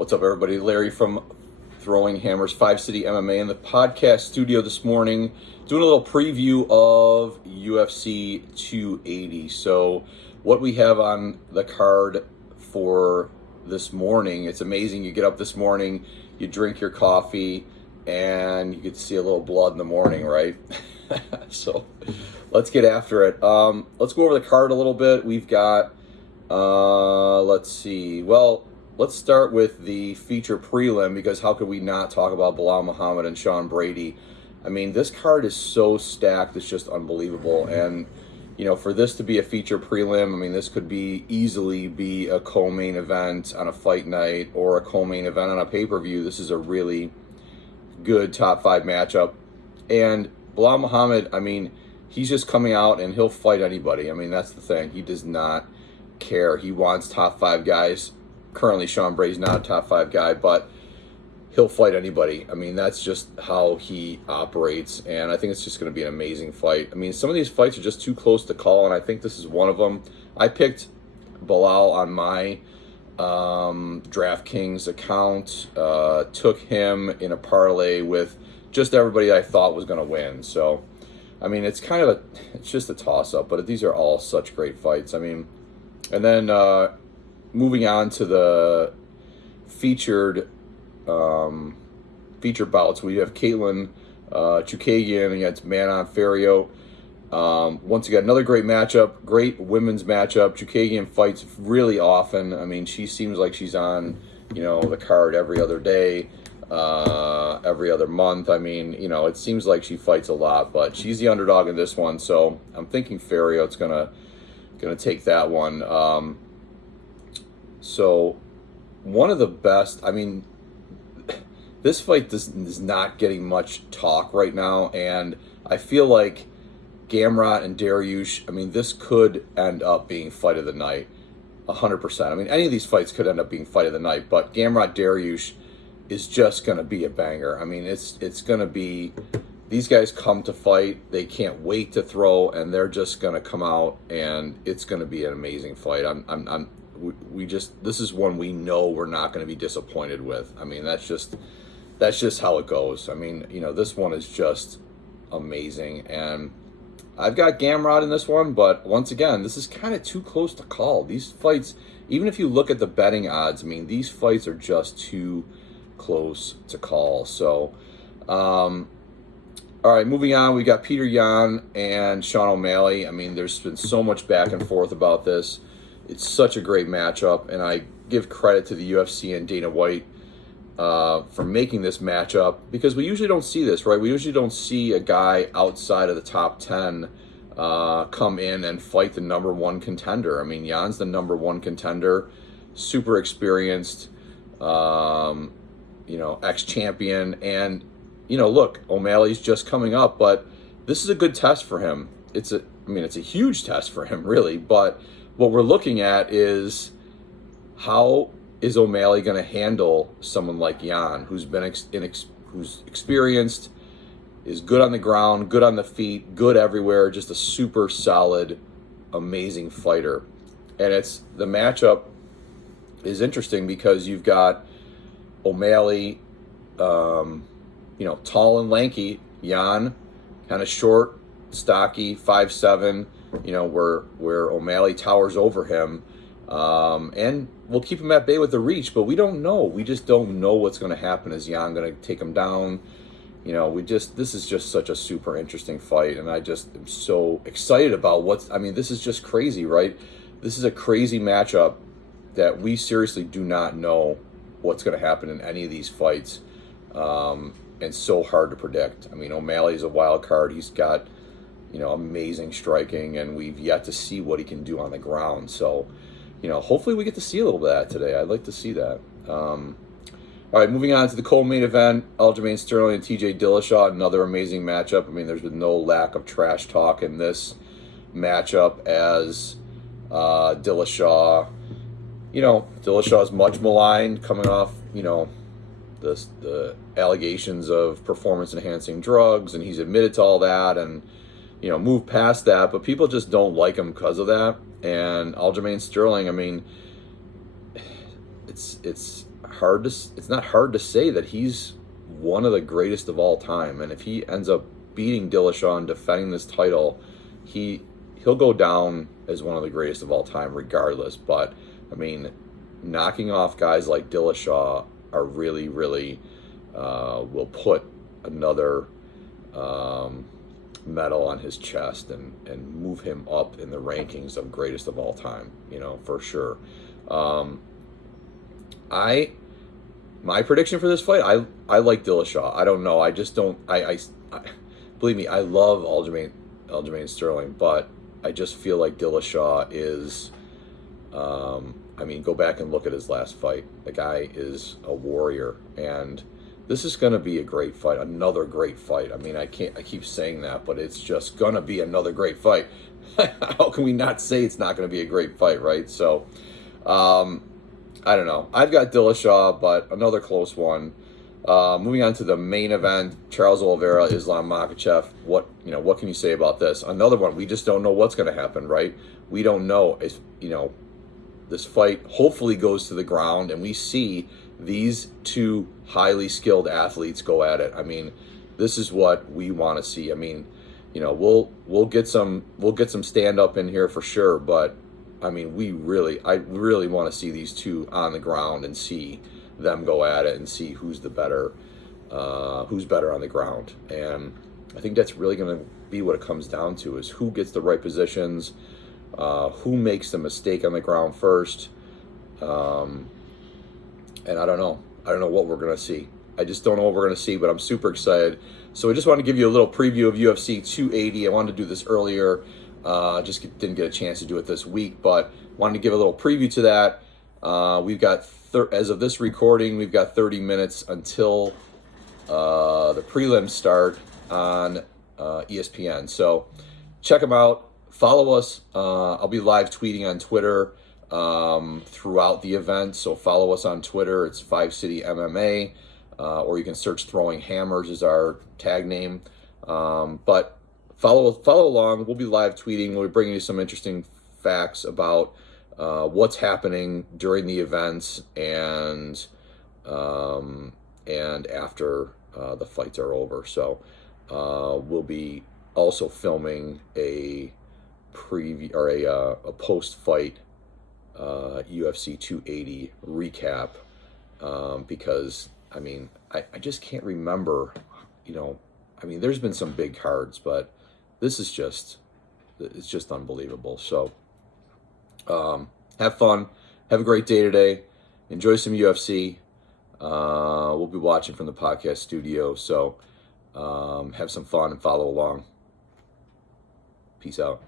What's up, everybody? Larry from Throwing Hammers 5 City MMA in the podcast studio this morning, doing a little preview of UFC 280. So what we have on the card for this morning, it's amazing. You get up this morning, you drink your coffee, and you get to see a little blood in the morning, right? So let's get after it. Let's go over the card a little bit. We've got, let's see. Well, let's start with the feature prelim, because how could we not talk about Belal Muhammad and Sean Brady? I mean, this card is so stacked, it's just unbelievable. And, you know, for this to be a feature prelim, I mean, this could easily be a co-main event on a fight night or a co-main event on a pay-per-view. This is a really good top 5 matchup. And Belal Muhammad, I mean, he's just coming out and he'll fight anybody. I mean, that's the thing. He does not care. He wants top 5 guys. Currently, Sean Brady's not a top 5 guy, but he'll fight anybody. I mean, that's just how he operates, and I think it's just going to be an amazing fight. I mean, some of these fights are just too close to call, and I think this is one of them. I picked Belal on my DraftKings account, took him in a parlay with just everybody I thought was going to win. So, I mean, it's just a toss-up, but these are all such great fights. I mean, and then moving on to the featured bouts, we have Caitlin Chukagian against Manon Ferriot. Once again, another great matchup, great women's matchup. Chukagian fights really often. I mean, she seems like she's on, the card every other day, every other month. I mean, it seems like she fights a lot, but she's the underdog in this one, so I'm thinking Ferriot's gonna take that one. So, one of the best, I mean, this fight is not getting much talk right now, and I feel like Gamrot and Dariush, I mean, this could end up being fight of the night, 100%. I mean, any of these fights could end up being fight of the night, but Gamrot Dariush is just going to be a banger. I mean, it's going to be, these guys come to fight, they can't wait to throw, and they're just going to come out, and it's going to be an amazing fight. This is one we know we're not going to be disappointed with. I mean, that's just how it goes. I mean, this one is just amazing, and I've got Gamrot in this one, but once again, this is kind of too close to call. These fights, even if you look at the betting odds, I mean, these fights are just too close to call. So, all right, moving on, we got Peter Yan and Sean O'Malley. I mean, there's been so much back and forth about this. It's such a great matchup, and I give credit to the UFC and Dana White for making this matchup, because we usually don't see this, right? We usually don't see a guy outside of the top 10 come in and fight the number 1 contender. I mean, Jan's the number 1 contender, super experienced, ex-champion, and, look, O'Malley's just coming up, but this is a good test for him. It's a huge test for him, really, but what we're looking at is how is O'Malley going to handle someone like Jan, who's been who's experienced, is good on the ground, good on the feet, good everywhere, just a super solid, amazing fighter. And the matchup is interesting because you've got O'Malley, tall and lanky, Jan, kind of short, stocky, 5'7", where O'Malley towers over him. And we'll keep him at bay with the reach, but we don't know. We just don't know what's going to happen. Is Jan going to take him down? This is just such a super interesting fight, and I just am so excited about this is just crazy, right? This is a crazy matchup that we seriously do not know what's going to happen in any of these fights, and so hard to predict. I mean, O'Malley's a wild card. He's got, amazing striking, and we've yet to see what he can do on the ground. So, hopefully we get to see a little bit of that today. I'd like to see that. All right, moving on to the co-main event, Aljamain Sterling and TJ Dillashaw, another amazing matchup. I mean, there's been no lack of trash talk in this matchup, as Dillashaw, Dillashaw is much maligned coming off, the allegations of performance-enhancing drugs, and he's admitted to all that, and moved past that, but people just don't like him because of that. And Aljamain Sterling, I mean, it's hard to it's not hard to say that he's one of the greatest of all time, and if he ends up beating Dillashaw and defending this title, he'll go down as one of the greatest of all time regardless. But I mean, knocking off guys like Dillashaw are really, really will put another medal on his chest and move him up in the rankings of greatest of all time, for sure. My prediction for this fight, I like Dillashaw. I don't know. I just don't. I believe me. I love Aljamain Sterling, but I just feel like Dillashaw is. I mean, go back and look at his last fight. The guy is a warrior, and this is going to be a great fight. Another great fight. I mean, I keep saying that, but it's just going to be another great fight. How can we not say it's not going to be a great fight, right? So. I don't know. I've got Dillashaw, but another close one. Moving on to the main event, Charles Oliveira, Islam Makhachev. What can you say about this? Another one. We just don't know what's going to happen, right? We don't know if this fight hopefully goes to the ground and we see these two highly skilled athletes go at it. I mean, this is what we want to see. I mean, we'll get some stand up in here for sure, but I mean, I really want to see these two on the ground and see them go at it and see who's better on the ground. And I think that's really going to be what it comes down to, is who gets the right positions, who makes the mistake on the ground first. And I don't know what we're going to see. I just don't know what we're going to see, but I'm super excited. So I just want to give you a little preview of UFC 280. I wanted to do this earlier. Just didn't get a chance to do it this week, but wanted to give a little preview to that. We've got, as of this recording, we've got 30 minutes until the prelims start on ESPN. So check them out. Follow us. I'll be live tweeting on Twitter throughout the event. So follow us on Twitter. It's 5 City MMA, or you can search Throwing Hammers as our tag name. But follow along. We'll be live tweeting. We'll be bringing you some interesting facts about what's happening during the events and after the fights are over. So we'll be also filming a preview or a post-fight UFC 280 recap because I mean I just can't remember. I mean, there's been some big cards, but this is it's just unbelievable. So, have fun. Have a great day today. Enjoy some UFC. We'll be watching from the podcast studio. So, have some fun and follow along. Peace out.